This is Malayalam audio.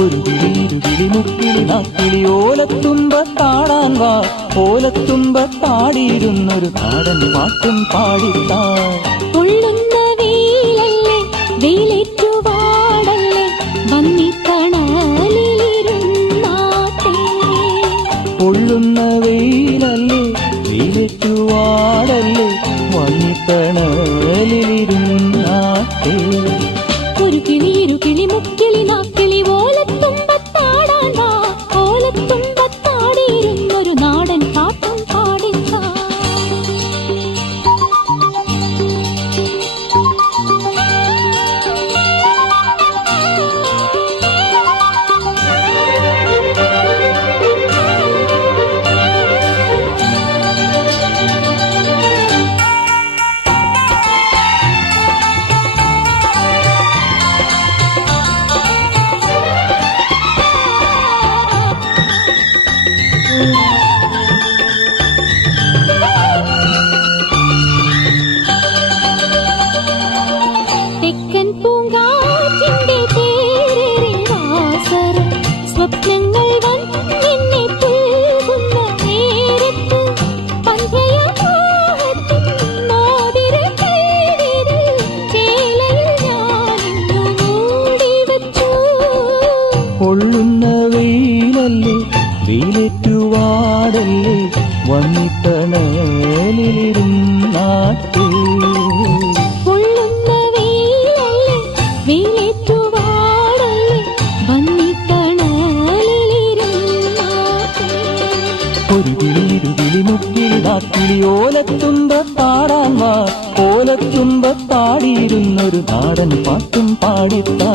ഒരു കിളിയിരുകിളി മുക്കിളി നാക്കിളി ഓലത്തുമ്പത്താടാൻ വാ, ഓലത്തുമ്പത്താടിയിരുന്നൊരു നാടൻ പാട്ടും പാടിത്താ. പൊള്ളുന്ന വെയിലല്ലേ വെയിലേറ്റുവാടല്ലേ വന്നിത്തണലിരുന്നാട്ടെ. പൊള്ളുന്ന വെയിലല്ലേ വെയിലേറ്റുവാടല്ലേ വന്നിത്തണലിരുന്നാട്ടെ. ഒരു കിളിയിരു കിളി മുക്കിളി നാക്കിളി ഓലത്തുമ്പത്താടാൻ വാ, ഓലത്തുമ്പത്താടിയിരുന്നൊരു നാടൻ പാട്ടും പാടിത്താ. തെക്കൻ പൂങ്കാറ്റിന്റെ തേരിൽ വാസരം സ്വപ്നങ്ങൾ വന്നെന്നെ പുൽകുന്ന നേരത്ത് പന്ഥയമോഹത്തിൻ മോതിരക്കൈവിരൽ ചേലയിൽ ഞാനിന്നു മൂടിവച്ചു. പൊള്ളുന്ന വെയിലല്ലേ വെയിലേറ്റുവാടല്ലേ വന്നിത്തണലിരുന്നാട്ടെ. പൊള്ളുന്ന വെയിലല്ലേ വെയിലേറ്റുവാടല്ലേ വന്നിത്തണലിരുന്നാട്ടെ. ഒരു കിളിയിരുകിളി മുക്കിളി നാക്കിളി ഓലത്തുമ്പത്താടാൻ വാ, ഓലത്തുമ്പത്താടിയിരുന്നൊരു നാടൻ പാട്ടും പാടിത്താ.